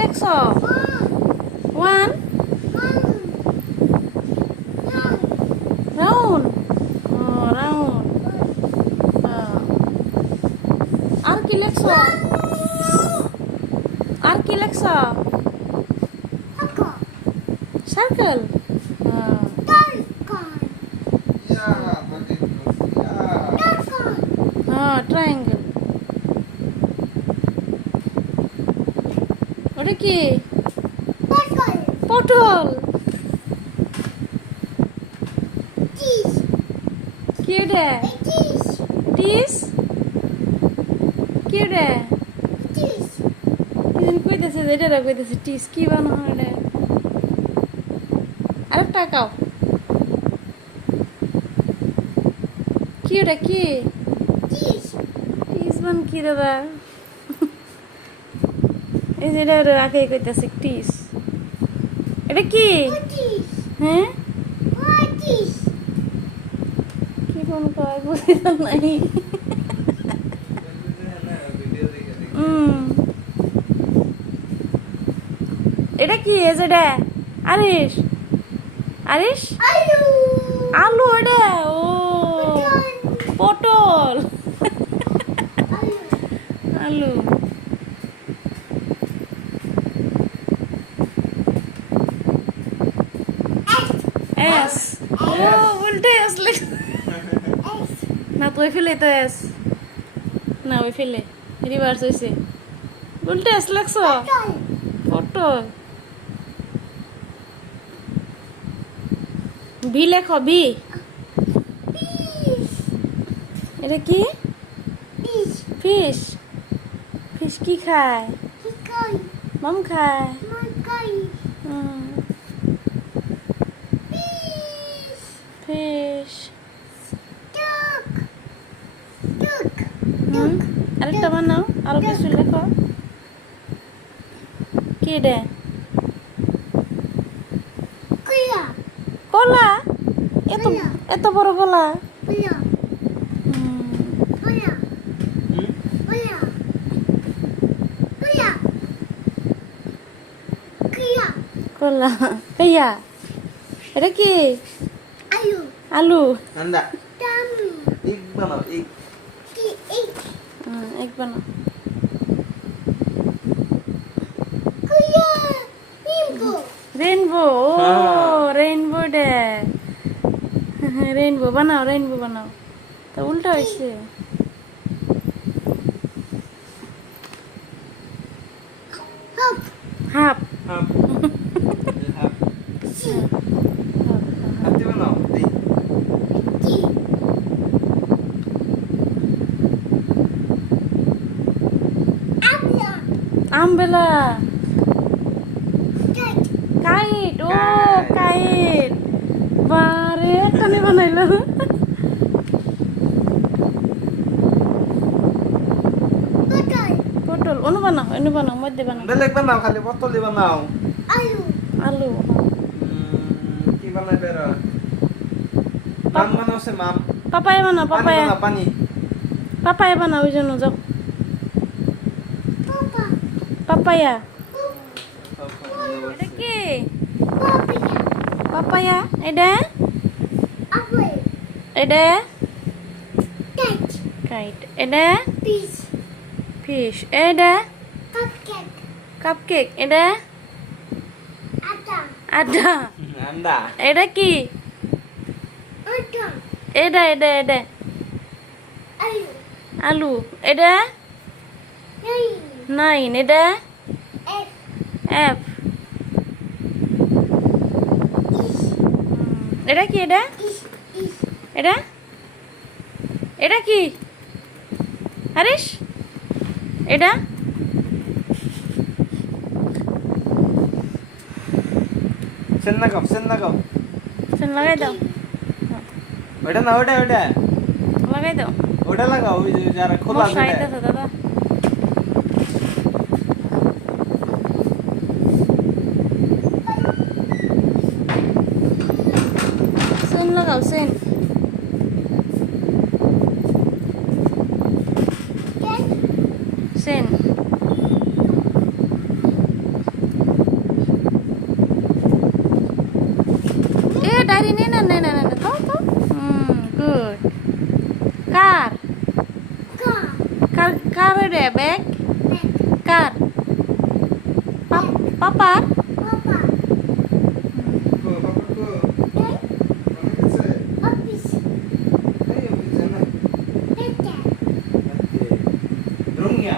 লেখছ? One round. ও round. আর কি লেখছ? আর কি লেখছ? সার্কেল। হ্যাঁ ট্রায়াঙ্গেল। ওটা কি? পটল। কি ওটা? টিস। কি ওটা? কি জানি কইতেছে, যেটা কইতেছে টিস। কি বানানো ওটা? আরেকটা আঁকাও। কি ওটা কি? টিস বান কি দাদা? এই যে এটা আঁকে কইতেছে টিস। এটা কি? হ্যাঁ কি কোন কয় বুঝলাম নাই। এটা কি? এই যে এটা আরিশ। আরিশ আলু। এটা ও পটল। আলু। এস। ও উল্টে এস লেখ না তো ওই ফেলে তো এস না ওই ফেলে রিভার্স হয়েছে। উল্টে এস লাগছ। পটল। ভি লেখো ভি। এটা কি? ফিশ। ফিশ কি খায়? মাম খায়। ফিশ। আরেকটা বানাও, আরো কিছু লেখো। কি রে? কলা। এত এত বড় কলা। কলা কইয়া। এটা কি? আলু। এক বানাও এক। এক বানাও। রেইনবো। ও রেইনবো ডে। রেইনবো বানাও, রেইনবো বানাও। তা উল্টা হয়েছে। হাফ। হাফ। হাতে বানাও এই। আমবেলা। কাইট। ও কাইট। বারে কানে বানাইলো। পটল। অনু বানাও, অনু বানাও, মধ্যে বানাও। বেলেগ বানাও, খালি পটলি বানাও। আলু। কি বানাই বেরা? মাম বানাও সে মাম। পাপায়া বানাও, পানি পাপায়া। বানাও পানি। পাপায়া বানাও, ওই জন্য যাও। পাপায়া। এটা কি? পাপায়া। এটা এটা কাইট। এটা ফিশ। এটা কাপকেক। এটা আটা। আন্ডা। এটা কি? এটা এটা এটা আলু। এটা নাইন। এটা এফ। এটা কি? এটা এটা এটা কি? আরিশ। এটা সেন্না কাপ সেন্না কাপ। লাগাই দাও, ওটা না ওটা ওটা লাগাই দাও। ওটা লাগাও, ওই যে যারা খোলা মশা আইতাছে দাদা। সেন লাগাও, সেন। সেন কার রে ব্যাগ কার পাপার Rungnya.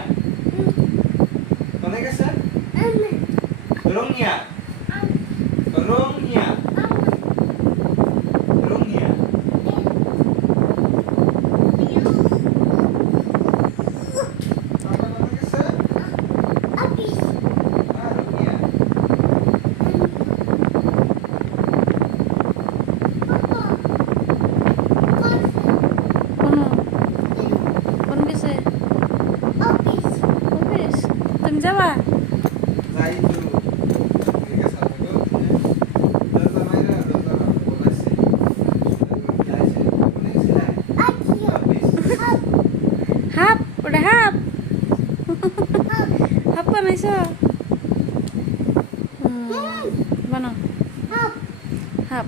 Mana kasar? Rungnya. Rungnya. Rungnya. Apa mana kasar? Ah, rungnya. কোন গেছে অফিস তুমি যাবা Saya itu. Ini kasar itu. Data mana? Data polisi. Biasa. Ini sila. Habis. Half ওটা হাফ হাফ বানাইছ বানাও হাফ